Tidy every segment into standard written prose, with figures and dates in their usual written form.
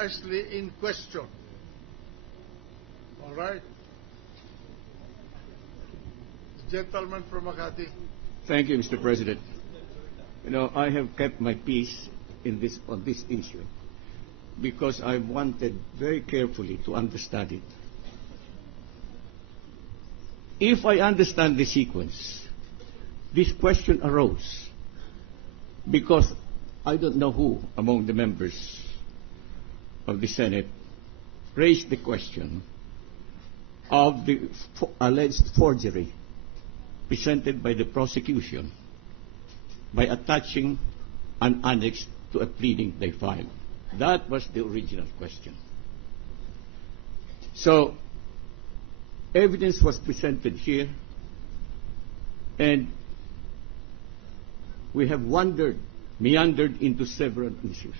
nicely in question. All right? Gentleman from Makati. Thank you, Mr. President. You know, I have kept my peace on this issue because I wanted very carefully to understand it. If I understand the sequence, this question arose because I don't know who among the members of the Senate raised the question of the alleged forgery presented by the prosecution by attaching an annex to a pleading they filed. That was the original question. So, evidence was presented here, and we have meandered into several issues.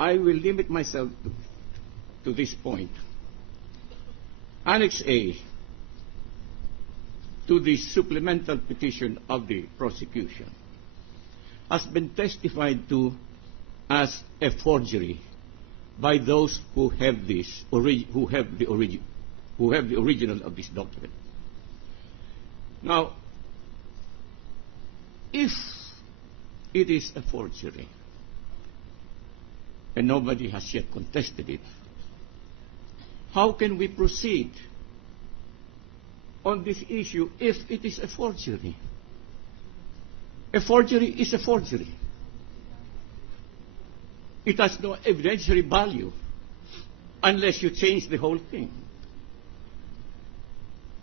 I will limit myself to this point. Annex A to the supplemental petition of the prosecution has been testified to as a forgery by those who have the original of this document. Now, if it is a forgery and nobody has yet contested it, how can we proceed on this issue if it is a forgery? A forgery is a forgery. It has no evidentiary value unless you change the whole thing.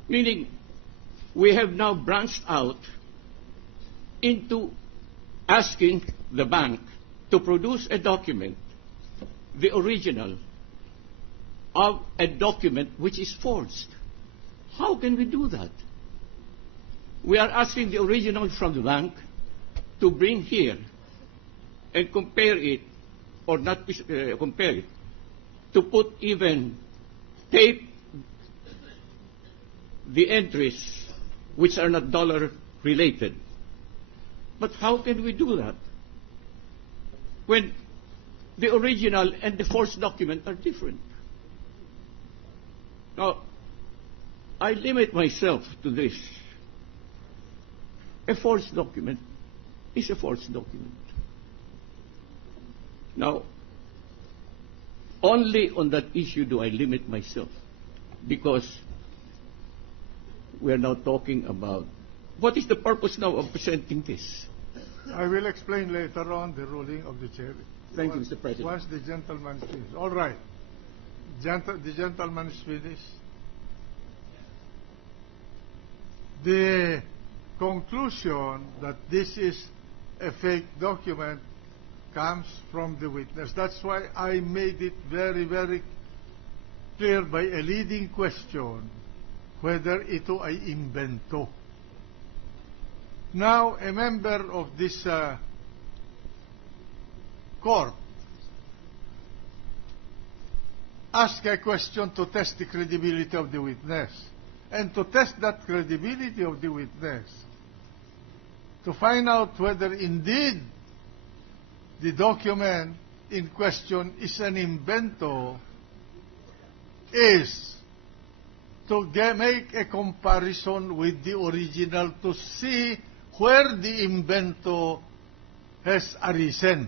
Meaning, we have now branched out into asking the bank to produce a document, the original of a document which is forged. How can we do that? We are asking the original from the bank to bring here and compare it, or not compare it, to put even tape the entries which are not dollar related. But how can we do that when the original and the forged document are different? Now, I limit myself to this. A forged document is a forged document. Now, only on that issue do I limit myself, because we are now talking about what is the purpose now of presenting this. I will explain later on the ruling of the chair. Thank you, Mr. President. Once the gentleman is finished. All right. The gentleman is finished. The conclusion that this is a fake document comes from the witness. That's why I made it very, very clear by a leading question whether ito ay imbento. Now, a member of this court asked a question to test the credibility of the witness. And to test that credibility of the witness, to find out whether indeed the document in question is an invento, is to make a comparison with the original to see where the invento has arisen.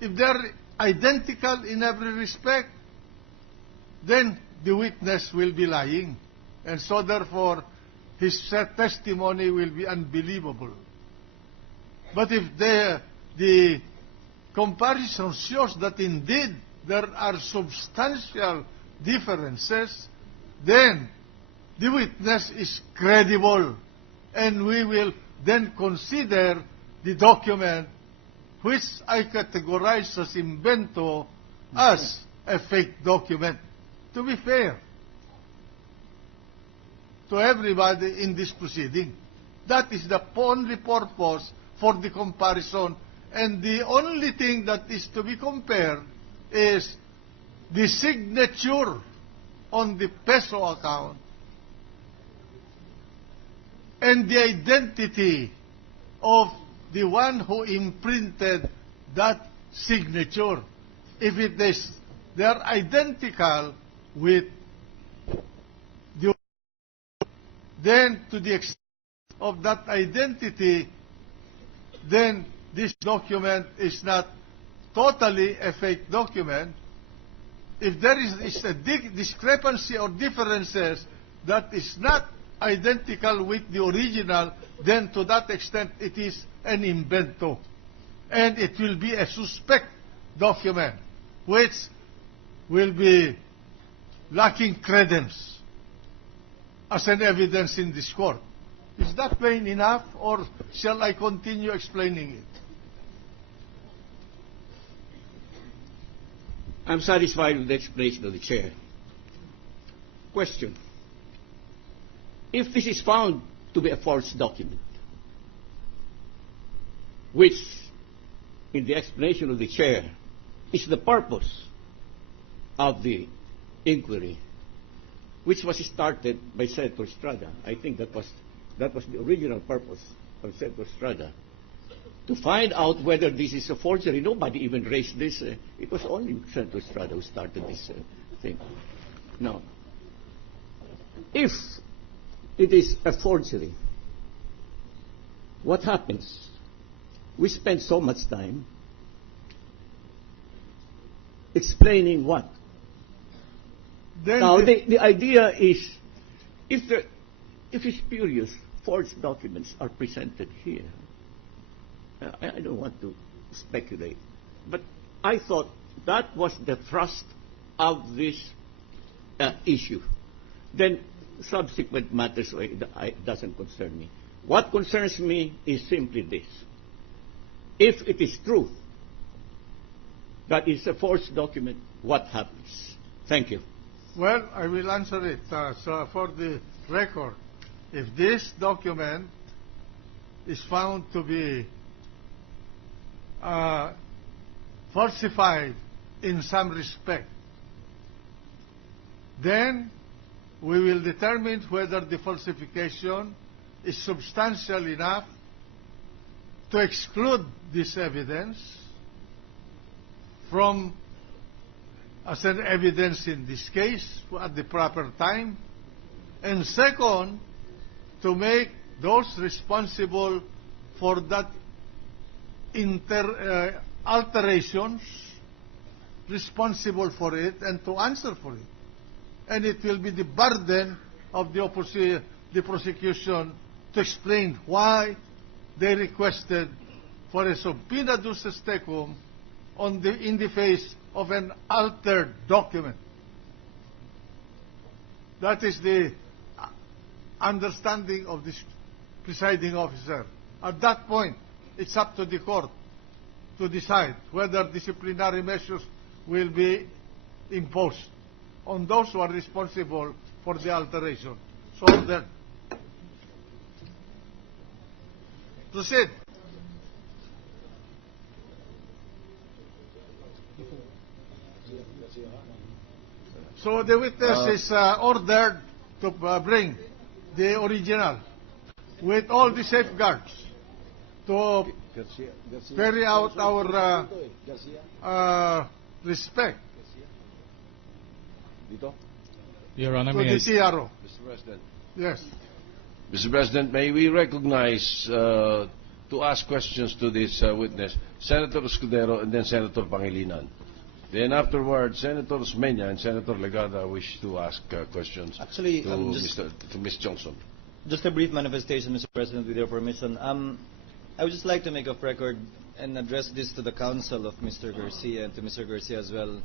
If they're identical in every respect, then the witness will be lying, and so therefore his testimony will be unbelievable. But if the comparison shows that indeed there are substantial differences, then the witness is credible, and we will then consider the document which I categorize as invento as a fake document. To be fair to everybody in this proceeding. That is the only purpose for the comparison, and the only thing that is to be compared is the signature on the peso account and the identity of the one who imprinted that signature. If they are identical with the, then to the extent of that identity, then this document is not totally a fake document. If there is a discrepancy or differences that is not identical with the original, then to that extent it is an invento. And it will be a suspect document, which will be lacking credence as an evidence in this court. Is that plain enough, or shall I continue explaining it? I'm satisfied with the explanation of the chair. Question. If this is found to be a false document, which, in the explanation of the chair, is the purpose of the inquiry, which was started by Senator Estrada. I think that was the original purpose of Senator Estrada, to find out whether this is a forgery. Nobody even raised this. It was only Senator Estrada who started this thing. Now, if it is a forgery, what happens? We spend so much time explaining what? Now, the idea is, if it's spurious, forged documents are presented here. I don't want to speculate, but I thought that was the thrust of this issue. Then subsequent matters, it doesn't concern me. What concerns me is simply this. If it is true that it's a forged document, what happens? Thank you. Well, I will answer it. So for the record, if this document is found to be falsified in some respect, then we will determine whether the falsification is substantial enough to exclude this evidence from as an evidence in this case at the proper time, and second, to make those responsible for that alterations responsible for it and to answer for it. And it will be the burden of the prosecution to explain why they requested for a subpoena duces tecum in the face of an altered document. That is the understanding of this presiding officer. At that point, it's up to the court to decide whether disciplinary measures will be imposed on those who are responsible for the alteration. So then, proceed. So the witness is ordered to bring the original with all the safeguards to carry out our respect Your Honor, to may the TRO. Mr. President. Yes. Mr. President, may we recognize to ask questions to this witness, Senator Escudero and then Senator Pangilinan. Then afterwards, Senator Osmeña and Senator Legada wish to ask questions Actually, to Ms. Johnson. just a brief manifestation, Mr. President, with your permission. I would just like to make a record and address this to the counsel of Mr. Garcia and to Mr. Garcia as well.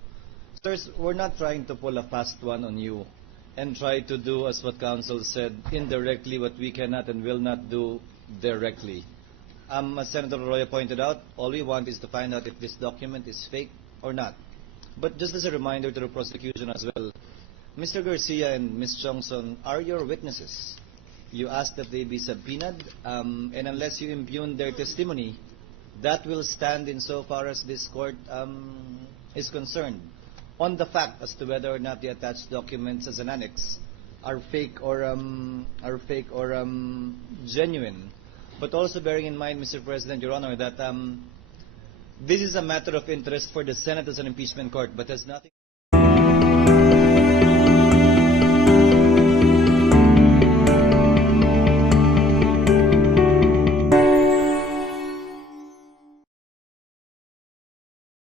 Sirs, we're not trying to pull a fast one on you and try to do, as what counsel said, indirectly what we cannot and will not do directly. As Senator Arroyo pointed out, all we want is to find out if this document is fake or not. But just as a reminder to the prosecution as well, Mr. Garcia and Ms. Johnson are your witnesses. You asked that they be subpoenaed, and unless you impugn their testimony, that will stand insofar as this court is concerned on the fact as to whether or not the attached documents as an annex are fake or genuine. But also bearing in mind, Mr. President, Your Honor, that this is a matter of interest for the Senate as an impeachment court, but has nothing